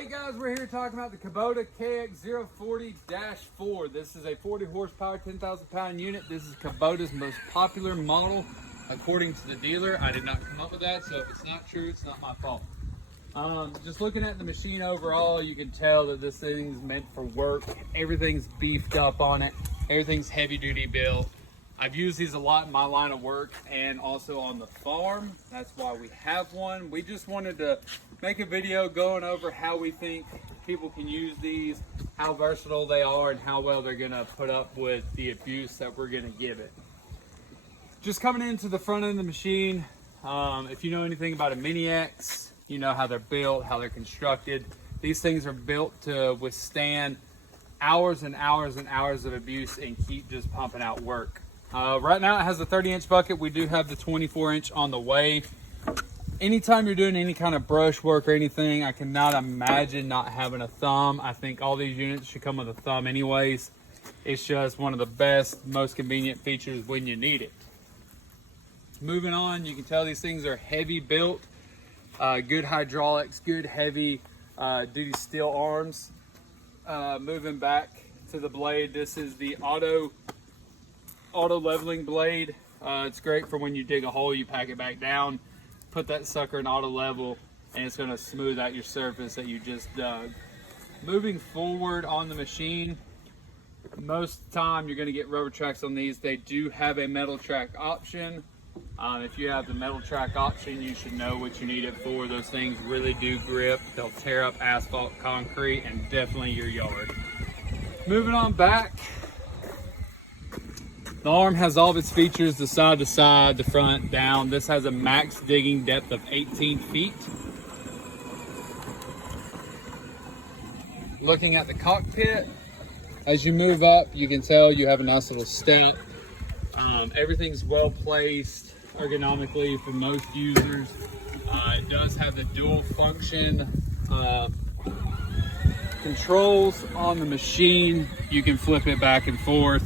Hey guys, we're here talking about the Kubota kx040-4. This is a 40 horsepower, 10,000 pound unit. This is Kubota's most popular model, according to the dealer. I did not come up with that, so if it's not true, it's not my fault. Just looking at the machine overall, you can tell that this thing's meant for work. Everything's beefed up on it. Everything's heavy duty built. I've used these a lot in my line of work and also on the farm. That's why we have one. We just wanted to make a video going over how we think people can use these, how versatile they are, and how well they're gonna put up with the abuse that we're gonna give it. Just coming into the front end of the machine, if you know anything about a Mini X, you know how they're built, how they're constructed. These things are built to withstand hours and hours and hours of abuse and keep just pumping out work. Right now it has a 30-inch bucket. We do have the 24-inch on the way. Anytime you're doing any kind of brush work or anything, I cannot imagine not having a thumb. I think all these units should come with a thumb anyways. It's just one of the best, most convenient features when you need it. Moving on, you can tell these things are heavy built, good hydraulics, good heavy duty steel arms. Moving back to the blade, this is the auto leveling blade. It's great for when you dig a hole, you pack it back down, put that sucker in auto level, and it's going to smooth out your surface that you just dug. Moving forward on the machine, most of the time you're going to get rubber tracks on these. They do have a metal track option. If you have the metal track option, you should know what you need it for. Those things really do grip. They'll tear up asphalt, concrete, and definitely your yard. Moving on back, the arm has all of its features, the side to side, the front, down. This has a max digging depth of 18 feet. Looking at the cockpit, as you move up, you can tell you have a nice little step. Everything's well placed ergonomically for most users. It does have the dual function controls on the machine. You can flip it back and forth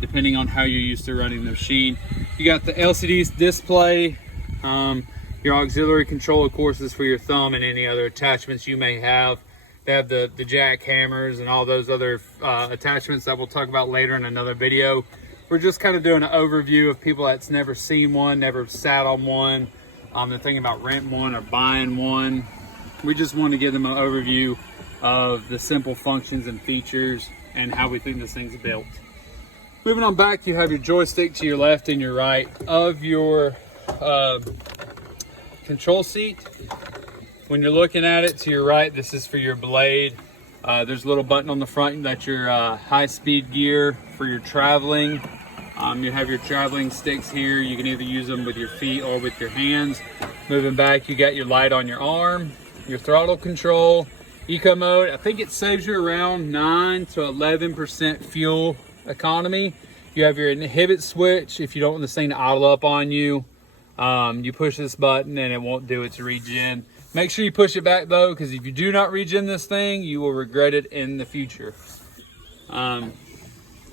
depending on how you're used to running the machine. You got the LCD display. Your auxiliary control, of course, is for your thumb and any other attachments you may have. They have the jackhammers and all those other attachments that we'll talk about later in another video. We're just kind of doing an overview of people that's never seen one, never sat on one. They're thinking about renting one or buying one. We just want to give them an overview of the simple functions and features and how we think this thing's built. Moving on back, you have your joystick to your left and your right of your control seat. When you're looking at it to your right, this is for your blade. There's a little button on the front that's your high-speed gear for your traveling. You have your traveling sticks here. You can either use them with your feet or with your hands. Moving back, you got your light on your arm, your throttle control, eco mode. I think it saves you around 9 to 11% fuel economy. You have your inhibit switch. If you don't want this thing to idle up on you, you push this button and it won't do its regen. Make sure you push it back though, because if you do not regen this thing, you will regret it in the future.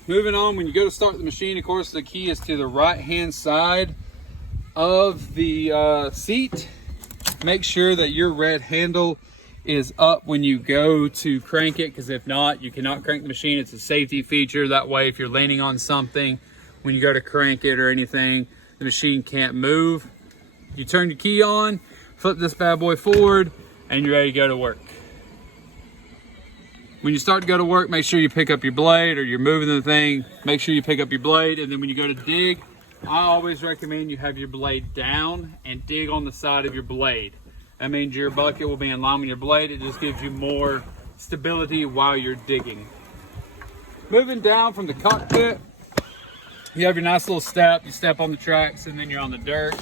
Moving on, when you go to start the machine, of course, the key is to the right-hand side of the seat. Make sure that your red handle is up when you go to crank it, because if not, you cannot crank the machine. It's a safety feature. That way, if you're leaning on something, when you go to crank it or anything, the machine can't move. You turn your key on, flip this bad boy forward, and you're ready to go to work. When you start to go to work, make sure you pick up your blade, or you're moving the thing, make sure you pick up your blade. And then when you go to dig, I always recommend you have your blade down and dig on the side of your blade. That means your bucket will be in line with your blade. It just gives you more stability while you're digging. Moving down from the cockpit, you have your nice little step. You step on the tracks and then you're on the dirt.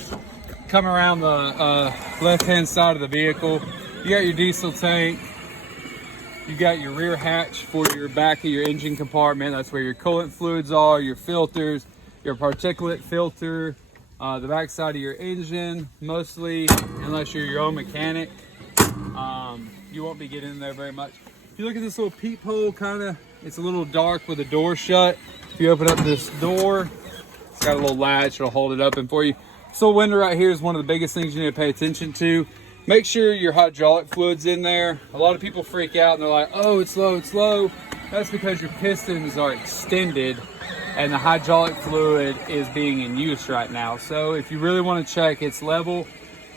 Come around the left-hand side of the vehicle. You got your diesel tank. You got your rear hatch for your back of your engine compartment. That's where your coolant fluids are, your filters, your particulate filter, the back side of your engine. Mostly, unless you're your own mechanic, you won't be getting in there very much. If you look at this little peephole, it's a little dark with the door shut. If you open up this door, it's got a little latch, it'll hold it open for you. This little window right here is one of the biggest things you need to pay attention to. Make sure your hydraulic fluid's in there. A lot of people freak out and they're like, oh, it's low, it's low. That's because your pistons are extended and the hydraulic fluid is being in use right now. So if you really want to check it's level,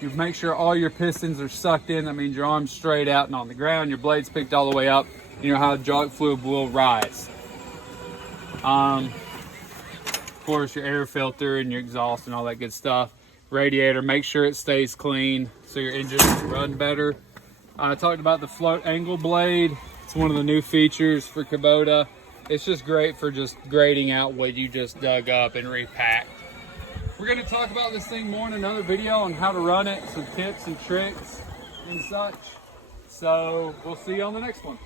you make sure all your pistons are sucked in. That means your arm's straight out and on the ground, your blade's picked all the way up, and your hydraulic fluid will rise. Of course, your air filter and your exhaust and all that good stuff. Radiator, make sure it stays clean so your engine will run better. I talked about the float angle blade. It's one of the new features for Kubota. It's just great for just grading out what you just dug up and repacked. We're going to talk about this thing more in another video on how to run it, some tips and tricks and such. So we'll see you on the next one.